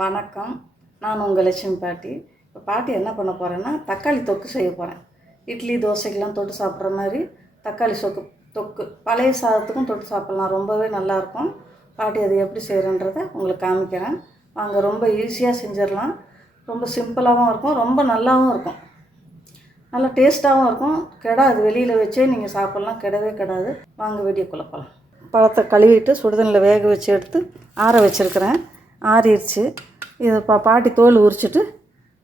வணக்கம். நான் உங்கள் லட்சுமி பாட்டி. இப்போ பாட்டி என்ன பண்ண போகிறேன்னா தக்காளி தொக்கு செய்ய போகிறேன் இட்லி தோசைக்கெலாம் தொட்டு சாப்பிட்ற மாதிரி தக்காளி சொக்கு தொக்கு பழைய சாதத்துக்கும் தொட்டு சாப்பிட்லாம். ரொம்பவே நல்லாயிருக்கும். பாட்டி அது எப்படி செய்கிறன்றதை உங்களுக்கு காமிக்கிறேன். வாங்க ரொம்ப ஈஸியாக செஞ்சிடலாம். ரொம்ப சிம்பிளாகவும் இருக்கும். ரொம்ப நல்லாவும் இருக்கும். நல்லா டேஸ்ட்டாகவும் இருக்கும். கெடாது. வெளியில் வச்சே நீங்கள் சாப்பிட்லாம். கெடவே கெடாது. வாங்க வெடியை குழப்பலாம் பழத்தை கழுவிட்டு சுடுதண்ணில் வேக வச்சு எடுத்து ஆற வச்சுருக்கிறேன். ஆறிடுச்சு இதை பா பாட்டி தோல் உரிச்சிட்டு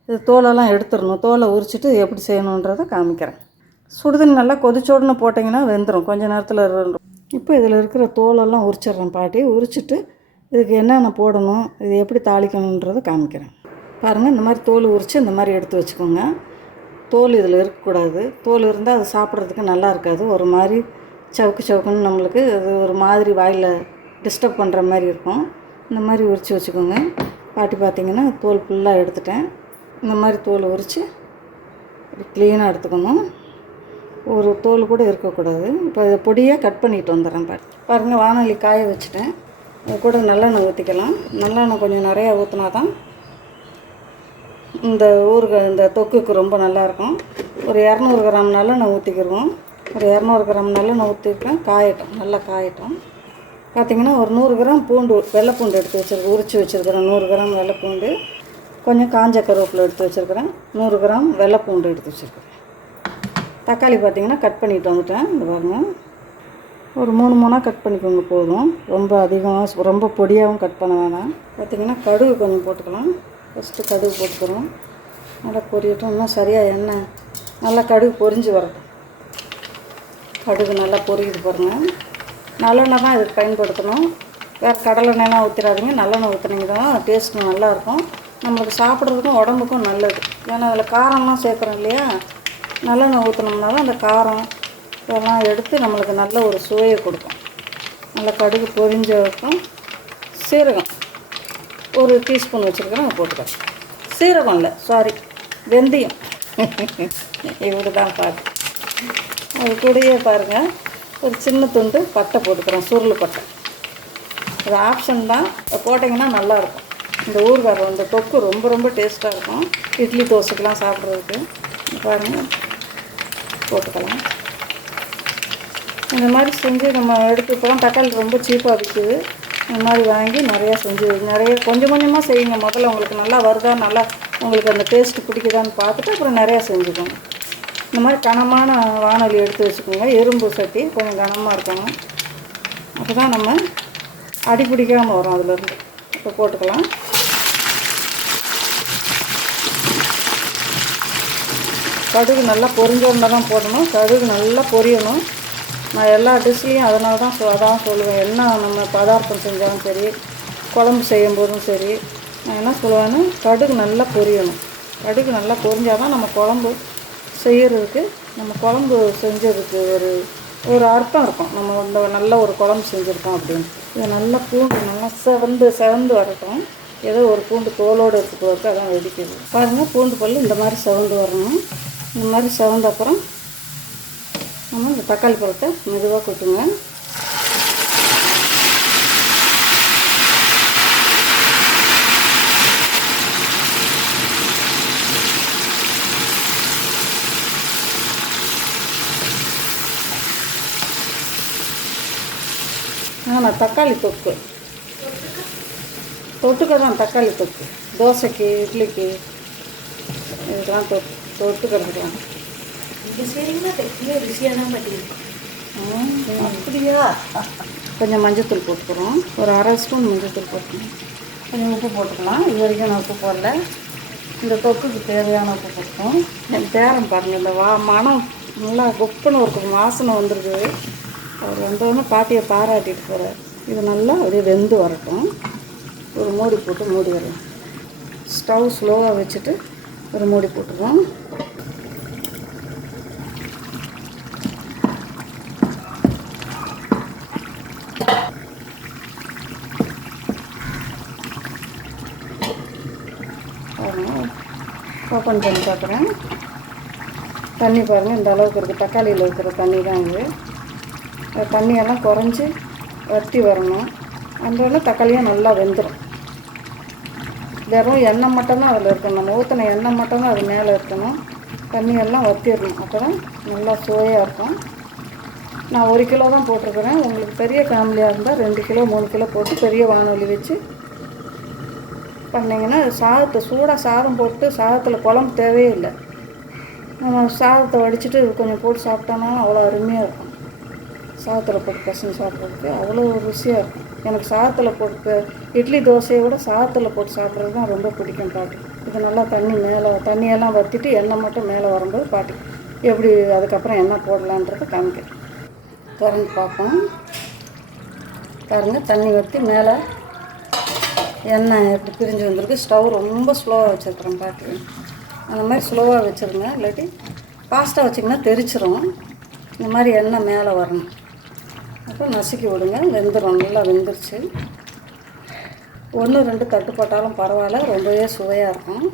இது தோலெல்லாம் எடுத்துடணும். தோலை உரிச்சிட்டு எப்படி செய்யணுன்றதை காமிக்கிறேன். சுடுதண்ணி நல்லா கொதிச்சோடனே போட்டிங்கன்னா வெந்துடும் கொஞ்சம் நேரத்தில் இப்போ இதில் இருக்கிற தோலெல்லாம் உரிச்சிடுறேன் பாட்டி. உரிச்சிட்டு இதுக்கு என்னென்ன போடணும் இது எப்படி தாளிக்கணுன்றதை காமிக்கிறேன். பாருங்கள் இந்த மாதிரி தோல் உரித்து இந்த மாதிரி எடுத்து வச்சுக்கோங்க. தோல் இதில் இருக்கக்கூடாது. தோல் இருந்தால் அது சாப்பிட்றதுக்கு நல்லா இருக்காது. ஒரு மாதிரி சவுக்கு சவுக்குன்னு நம்மளுக்கு அது ஒரு மாதிரி வாயில் டிஸ்டர்ப் பண்ணுற மாதிரி இருக்கும். இந்த மாதிரி உரித்து வச்சுக்கோங்க. பாட்டி பார்த்திங்கன்னா தோல் ஃபுல்லாக எடுத்துட்டேன். இந்த மாதிரி தோல் உரித்து க்ளீனாக எடுத்துக்கணும். ஒரு தோல் கூட இருக்கக்கூடாது. இப்போ இதை பொடியாக கட் பண்ணிட்டு வந்துடுறேன் பாரு பாருங்கள் வானொலி காய வச்சுட்டேன். இது கூட நல்லெண்ணெய் ஊற்றிக்கலாம் நல்லெண்ணெய் கொஞ்சம் நிறையா ஊற்றினா தான் இந்த ஊருக்கு இந்த தொக்குக்கு ரொம்ப நல்லாயிருக்கும் ஒரு இரநூறு கிராம் நல்லெண்ணெய் ஊற்றிக்கிடுவோம் ஒரு இரநூறு கிராம் நல்லெண்ணெய் ஊற்றிருக்கேன் காயட்டும். நல்லா காயட்டும். பார்த்திங்கன்னா ஒரு நூறு கிராம் பூண்டு வெள்ளைப்பூண்டு எடுத்து வச்சுருக்கேன் உரித்து வச்சுருக்கிறேன். நூறு கிராம் வெள்ளைப்பூண்டு கொஞ்சம் காஞ்ச கருவேப்பிலை எடுத்து வச்சுருக்கிறேன். நூறு கிராம் வெள்ளைப்பூண்டு எடுத்து வச்சுருக்கிறேன். தக்காளி பார்த்திங்கன்னா கட் பண்ணிட்டு வந்துட்டேன். இந்த பாருங்க. ஒரு மூணு மூணாக கட் பண்ணிக்கோங்க போதும். ரொம்ப அதிகமாக ரொம்ப பொடியாகவும் கட் பண்ண வேணாம். பார்த்திங்கன்னா கடுகு கொஞ்சம் போட்டுக்கலாம். ஃபஸ்ட்டு கடுகு போட்டுக்கிறோம். நல்லா பொரியட்டும். இன்னும் சரியாக எண்ணெய் நல்லா கடுகு பொரிஞ்சு வரட்டும். கடுகு நல்லா பொரியுது பாருங்க. நல்லெண்ணெய் தான் இதுக்கு பயன்படுத்தணும். வேறு கடலெண்ணெய்லாம் ஊற்றிடாதீங்க நல்லெண்ணெய் ஊற்றுனீங்க தான் டேஸ்ட் நல்லாயிருக்கும். நம்மளுக்கு சாப்பிட்றதுக்கும் உடம்புக்கும் நல்லது. ஏன்னா அதில் காரம்லாம் சேர்க்குறோம் இல்லையா? நல்லெண்ணெய் ஊற்றினோம்னா தான் அந்த காரம் இதெல்லாம் எடுத்து நம்மளுக்கு நல்ல ஒரு சுவையை கொடுக்கும். நல்லா கடுகு பொரிஞ்ச வைக்கும் சீரகம் ஒரு டீஸ்பூன் வச்சுருக்கிறேன் நான் போட்டுக்கிறேன் சீரகம் இல்லை சாரி வெந்தயம். இவரு தான் பாட்டு. அது கூடயே பாருங்கள் ஒரு சின்ன துண்டு பட்டை போட்டுக்கிறேன் சுருள் பட்டை. இது ஆப்ஷன் தான். போட்டிங்கன்னா நல்லாயிருக்கும். இந்த ஊறுகாய் இந்த தொக்கு ரொம்ப ரொம்ப டேஸ்ட்டாக இருக்கும். இட்லி தோசைக்கெலாம் சாப்பிட்றதுக்கு. பாருங்கள் போட்டுக்கலாம். இந்த மாதிரி செஞ்சு நம்ம எடுத்து இப்போலாம் தக்காளி ரொம்ப சீப்பாக விற்குது இந்த மாதிரி வாங்கி நிறையா செஞ்சு நிறைய கொஞ்சம் கொஞ்சமாக செய்யுங்க. முதல்ல உங்களுக்கு நல்லா வருதா நல்லா உங்களுக்கு அந்த டேஸ்ட்டு பிடிக்குதான்னு பார்த்துட்டு அப்புறம் நிறையா செஞ்சுக்கோங்க. இந்த மாதிரி கனமான வானொலி எடுத்து வச்சுக்கோங்க. எறும்பு சட்டி கொஞ்சம் கனமாக இருக்கணும். அப்போ தான் நம்ம அடி பிடிக்காமல் வரும் அதிலேருந்து. இப்போ போட்டுக்கலாம். கடுகு நல்லா பொரிஞ்சோன்னா தான் போடணும். கடுகு நல்லா பொரியணும். நான் எல்லா டிஷ்லேயும் அதனால தான் சொ அதான் சொல்லுவேன். என்ன நம்ம பதார்த்தம் செஞ்சாலும் சரி குழம்பு செய்யும் போதும் சரி நான் என்ன சொல்லுவேன்னா கடுகு நல்லா பொரியணும். கடுகு நல்லா பொரிஞ்சால் தான் நம்ம குழம்பு செய்கிறதுக்கு நம்ம குழம்பு செஞ்சதுக்கு ஒரு ஒரு அர்த்தம் இருக்கும். நம்ம இந்த நல்ல ஒரு குழம்பு செஞ்சுருக்கோம் அப்படின்னு. இது நல்லா பூண்டு நல்லா செவந்து செவந்து வரட்டும். ஏதோ ஒரு பூண்டு தோலோடு இருக்கிறதுக்கு அதான் வெடிக்கிறது பாருங்கள் பூண்டு பல் இந்த மாதிரி செவந்து வரணும். இந்த மாதிரி செவந்த அப்புறம் நம்ம இந்த தக்காளி பழத்தை மெதுவாக கொட்டுங்க. தக்காளி தொக்கு. தொட்டுக்க தான் தக்காளி தொக்கு. தோசைக்கு இட்லிக்கு இதுக்கெல்லாம் தொட்டு தொட்டுக்கிறதுக்கலாம் அப்படியா? கொஞ்சம் மஞ்சத்தூள் போட்டுக்கிறோம். ஒரு அரை ஸ்பூன் மஞ்சத்தூள் போட்டுக்கணும் கொஞ்சம் உப்பு போட்டுக்கலாம். இது வரைக்கும் நான் உப்பு போடல. இந்த தொக்குக்கு தேவையான உப்பு போட்டுக்கோம் என் பேரன் பாருங்கள் இந்த வா மனம் நல்லா கொப்புன்னு ஒரு வாசனை வந்துருக்குது அவர் வந்தோடனே பாட்டியை பாராட்டிட்டு போகிறார் இது நல்லா அப்படியே வெந்து வரட்டும். ஒரு மூடி போட்டு மூடி வரலாம். ஸ்டவ் ஸ்லோவாக வச்சுட்டு ஒரு மூடி போட்டுருவோம் ஓப்பன் பண்ணி பார்க்குறேன். தண்ணி பாருங்கள் இந்த அளவுக்கு இருக்குது தக்காளியில் இருக்கிற தண்ணி தான் இது. தண்ணியெல்லாம் குறைஞ்சி வற்றி வரணும். அந்த தக்காளியும் நல்லா வெந்துடும் வெறும் எண்ணெய் மட்டும்தான் அதில் இருக்கணும். நம்ம ஊற்றின எண்ணெய் மட்டும்தான் அது மேலே இருக்கணும். தண்ணியெல்லாம் வற்றிடணும் அப்போ தான் நல்லா சுவையாக இருக்கும். நான் ஒரு கிலோ தான் போட்டிருக்கிறேன். உங்களுக்கு பெரிய ஃபேமிலியாக இருந்தால் ரெண்டு கிலோ மூணு கிலோ போட்டு பெரிய வானொலி வச்சு பண்ணிங்கன்னா சாதத்தை சூடாக சாதம் போட்டு சாதத்தில் குழம்பு தேவையே இல்லை. நம்ம சாதத்தை வடிச்சிட்டு கொஞ்சம் போட்டு சாப்பிட்டோம்னா அவ்வளோ அருமையாக இருக்கும். சாதத்தில் போட்டு பசங்க சாப்பிட்றதுக்கு அவ்வளோ ருசியாக இருக்கும். எனக்கு சாதத்தில் போட்டு இட்லி தோசையை விட சாதத்தில் போட்டு சாப்பிட்றது தான் ரொம்ப பிடிக்கும் பாட்டி. இது நல்லா தண்ணி மேலே தண்ணியெல்லாம் வற்றிட்டு எண்ணெய் மட்டும் மேலே வரும்போது பாட்டி எப்படி அதுக்கப்புறம் எண்ணெய் போடலான்றதை காமிக்கிறேன். திறந்து பார்ப்போம். பாருங்கள் தண்ணி வற்றி மேலே எண்ணெய் எப்படி பிரிஞ்சு வந்திருக்கு. ஸ்டவ் ரொம்ப ஸ்லோவாக வச்சுருக்குறேன் பாட்டி. அந்த மாதிரி ஸ்லோவாக வச்சுருங்க இல்லாட்டி ஃபாஸ்ட்டாக வச்சிங்கன்னா தெரிச்சிரும். இந்த மாதிரி எண்ணெய் மேலே வரணும். அப்புறம் நசுக்கி விடுங்க. வெந்துடும் நல்லா வெந்துருச்சு. ஒன்று ரெண்டு தட்டு போட்டாலும் பரவாயில்ல. ரொம்பவே சுவையாக இருக்கும்.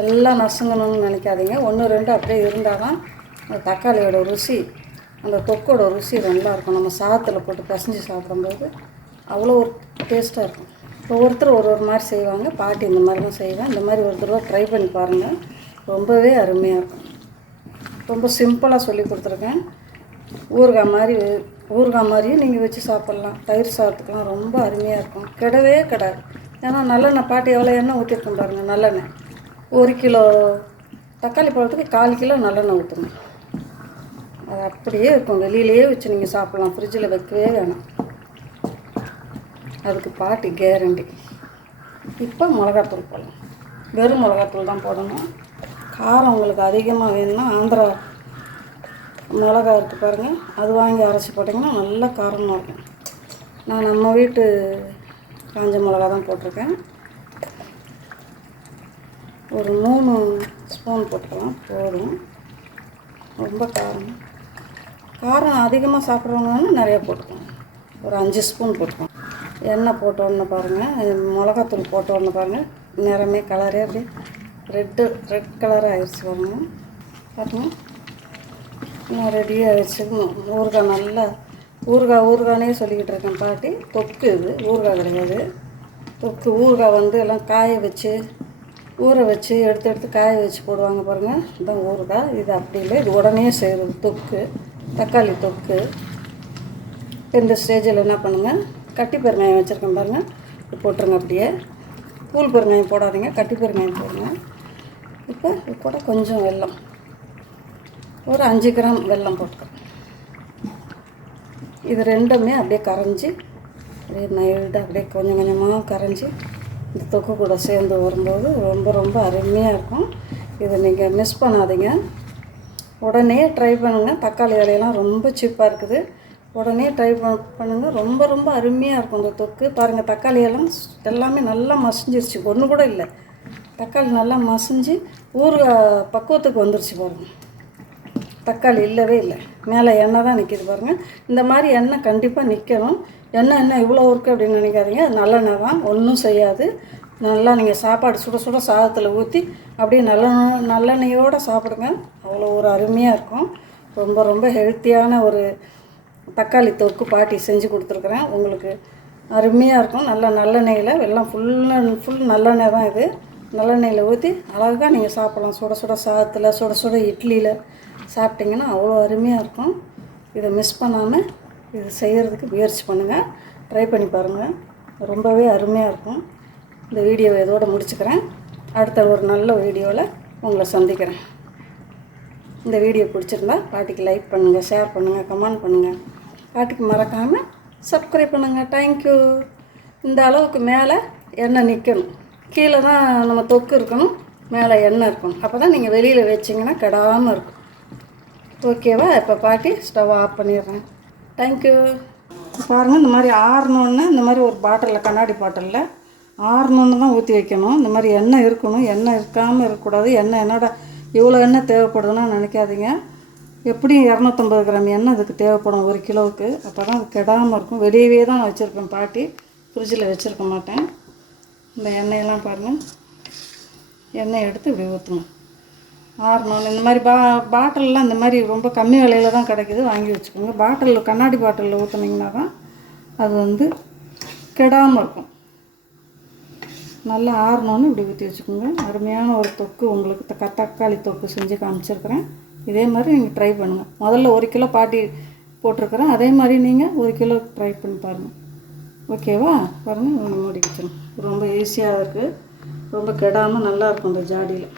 எல்லாம் நசுங்கணும்னு நினைக்காதீங்க. ஒன்று ரெண்டு அப்படியே இருந்தால் தான் அந்த தக்காளியோட ருசி அந்த தொக்கோட ருசி நல்லா இருக்கும். நம்ம சாதத்தில் போட்டு பசஞ்சு சாப்பிடும்போது அவ்வளோ ஒரு டேஸ்ட்டாக இருக்கும். இப்போ ஒருத்தர் ஒரு ஒரு மாதிரி செய்வாங்க. பாட்டி இந்த மாதிரி தான் செய்வேன். இந்த மாதிரி ஒரு தடவை ட்ரை பண்ணி பாருங்கள் ரொம்பவே அருமையாக இருக்கும். ரொம்ப சிம்பிளாக சொல்லி கொடுத்துருக்கேன். ஊறுகாய் மாதிரி ஊறுகாய் மாதிரியும் நீங்கள் வச்சு சாப்பிட்லாம். தயிர் சாப்பிட்டுக்கலாம் ரொம்ப அருமையாக இருக்கும். கிடவே கிடாது. ஏன்னா நல்லெண்ணெய் பாட்டி எவ்வளோ எண்ணெய் ஊற்றிருக்கோம் பாருங்கள் நல்லெண்ணெய். ஒரு கிலோ தக்காளி பழத்துக்கு கால் கிலோ நல்லெண்ணெய் ஊற்றணும் அது அப்படியே இருக்கும். வெளியிலேயே வச்சு நீங்கள் சாப்பிட்லாம். ஃப்ரிட்ஜில் வைக்கவே வேணாம். அதுக்கு பாட்டி கேரண்டி இப்போ மிளகாத்தூள் போடலாம். வெறும் மிளகாத்தூள் தான் போடணும். காரம் உங்களுக்கு அதிகமாக வேணும்னா ஆந்திரா மிளகாய் இருக்குது பாருங்கள் அது வாங்கி அரைச்சி போட்டிங்கன்னா நல்லா காரமாக இருக்கும். நான் நம்ம வீட்டு காஞ்ச மிளகா தான் போட்டிருக்கேன். ஒரு மூணு ஸ்பூன் போட்டுக்கலாம். போதும். ரொம்ப காரம். காரம் அதிகமாக சாப்பிட்றவங்க நிறைய போட்டுக்கலாம். ஒரு அஞ்சு ஸ்பூன் போட்டுக்கலாம். எண்ணெய் போட்டோன்னு பாருங்கள் மிளகாத்தூள் போட்டோன்னு பாருங்கள் நிறமே கலரே அப்படியே ரெட்டு ரெட் கலராக ஆயிடுச்சு பாருங்கள் பாருங்கள் இன்னும் ரெடியாக ஆயிடுச்சு ஊறுகாய் நல்லா ஊறுகாய் ஊறுகானே சொல்லிக்கிட்டு இருக்கேன் பாட்டி. தொக்கு இது ஊறுகாய் கிடையாது. தொக்கு ஊறுகாய் வந்து எல்லாம் காய வச்சு ஊற வச்சு எடுத்து எடுத்து காய வச்சு போடுவாங்க பாருங்கள் இதுதான் ஊறுகாய். இது அப்படி இல்லை. இது உடனே செய்கிறது தொக்கு தக்காளி தொக்கு. இந்த ஸ்டேஜில் என்ன பண்ணுங்கள் கட்டி பெருங்காயம் வச்சுருக்கேன் பாருங்கள் இது போட்டுருங்க அப்படியே. தூள் பெருங்காயம் போடாதீங்க. கட்டி பெருங்காயம் போடுங்க. இப்போ கூட கொஞ்சம் வெள்ளம் ஒரு அஞ்சு கிராம் வெல்லம் போட்டுக்கிறேன் இது ரெண்டுமே அப்படியே கரைஞ்சி அப்படியே மைல்டாக அப்படியே கொஞ்சம் கொஞ்சமாக கரைஞ்சி இந்த தொக்கு கூட சேர்ந்து வரும்போது ரொம்ப ரொம்ப அருமையாக இருக்கும். இதை நீங்கள் மிஸ் பண்ணாதீங்க. உடனே ட்ரை பண்ணுங்கள் தக்காளி விலையெல்லாம் ரொம்ப சீப்பாக இருக்குது. உடனே ட்ரை பண்ணுங்கள் ரொம்ப ரொம்ப அருமையாக இருக்கும் இந்த தொக்கு. பாருங்கள் தக்காளி எல்லாம் எல்லாமே நல்லா மசிஞ்சிருச்சு. ஒன்று கூட இல்லை. தக்காளி நல்லா மசிஞ்சு ஊர் பக்குவத்துக்கு வந்துருச்சு பாருங்கள் தக்காளி இல்லவே இல்லை. மேலே எண்ணெய் தான் நிற்கிது பாருங்கள் இந்த மாதிரி எண்ணெய் கண்டிப்பாக நிற்கணும் எண்ணெய் என்ன இவ்வளோ இருக்குது அப்படின்னு நினைக்காதீங்க. அது நல்லெண்ணெய் தான். ஒன்றும் செய்யாது. நல்லா நீங்கள் சாப்பாடு சுட சுட சாதத்தில் ஊற்றி அப்படியே நல்ல நல்லெண்ணெயோடு சாப்பிடுங்க. அவ்வளோ ஒரு அருமையாக இருக்கும். ரொம்ப ரொம்ப ஹெல்த்தியான ஒரு தக்காளி தொக்கு பாட்டி செஞ்சு கொடுத்துருக்குறேன். உங்களுக்கு அருமையாக இருக்கும். நல்ல நல்லெண்ணெயில் வெள்ளம் ஃபுல் ஃபுல் நல்லெண்ணெய் தான் இது. நல்லெண்ணெயில் ஊற்றி அழகாக நீங்கள் சாப்பிடலாம். சுட சுட சாதத்தில் சுட சுட இட்லியில். சாப்பிட்டிங்கன்னா அவ்வளோ அருமையாக இருக்கும். இதை மிஸ் பண்ணாமல் இது செய்கிறதுக்கு முயற்சி பண்ணுங்கள் ட்ரை பண்ணி பாருங்கள் ரொம்பவே அருமையாக இருக்கும். இந்த வீடியோவை இதோடு முடிச்சுக்கிறேன். அடுத்த ஒரு நல்ல வீடியோவில் உங்களை சந்திக்கிறேன். இந்த வீடியோ பிடிச்சிருந்தா பாட்டிக்கு லைக் பண்ணுங்கள் ஷேர் பண்ணுங்கள் கமெண்ட் பண்ணுங்கள் பாட்டிக்கு மறக்காமல் சப்ஸ்கிரைப் பண்ணுங்கள் தேங்க்யூ இந்த அளவுக்கு மேலே எண்ணெய் நிற்கணும். கீழே தான் நம்ம தொக்கு இருக்கணும். மேலே எண்ணெய் இருக்கணும். அப்போ தான் நீங்கள் வெளியில் வச்சிங்கன்னா கெடாமல் இருக்கும். ஓகேவா? இப்போ பாட்டி ஸ்டவ் ஆஃப் பண்ணிடுறேன். தேங்க்யூ பாருங்கள் இந்த மாதிரி ஆறணுன்னு இந்த மாதிரி ஒரு பாட்டிலில் கண்ணாடி பாட்டிலில் ஆறணுன்னு தான் ஊற்றி வைக்கணும். இந்த மாதிரி எண்ணெய் இருக்கணும். எண்ணெய் இருக்காமல் இருக்கக்கூடாது. எண்ணெய் என்னோட இவ்வளோ எண்ணெய் தேவைப்படுதுன்னா நினைக்காதீங்க. எப்படியும் இரநூத்தம்பது கிராம் எண்ணெய் அதுக்கு தேவைப்படும் ஒரு கிலோவுக்கு. அப்போ தான் அது கெடாமல் இருக்கும். வெளியவே தான் நான் வச்சுருப்பேன் பாட்டி. ஃப்ரிட்ஜில் வச்சுருக்க மாட்டேன். இந்த எண்ணெயெல்லாம் பாருங்கள் எண்ணெய் எடுத்து இப்படி ஊற்றணும் ஆறணும். இந்த மாதிரி பா பாட்டிலெலாம் இந்த மாதிரி ரொம்ப கம்மி விலையில தான் கிடைக்குது. வாங்கி வச்சுக்கோங்க. பாட்டிலில் கண்ணாடி பாட்டிலில் ஊற்றுனீங்கன்னா தான் அது வந்து கெடாமல் இருக்கும். நல்லா ஆறணுன்னு இப்படி ஊற்றி வச்சுக்கோங்க. அருமையான ஒரு தொக்கு உங்களுக்கு. த தக்காளி தொக்கு செஞ்சு காமிச்சிருக்கிறேன். இதே மாதிரி நீங்கள் ட்ரை பண்ணுங்கள் முதல்ல ஒரு கிலோ பாட்டி போட்டிருக்கிறேன். அதே மாதிரி நீங்கள் ஒரு கிலோ ட்ரை பண்ணி பாருங்கள் ஓகேவா பாருங்கள் மூடி வச்சிடும் ரொம்ப ஈஸியாக இருக்குது ரொம்ப கெடாமல் நல்லா இருக்கும் இந்த ஜாடியில்.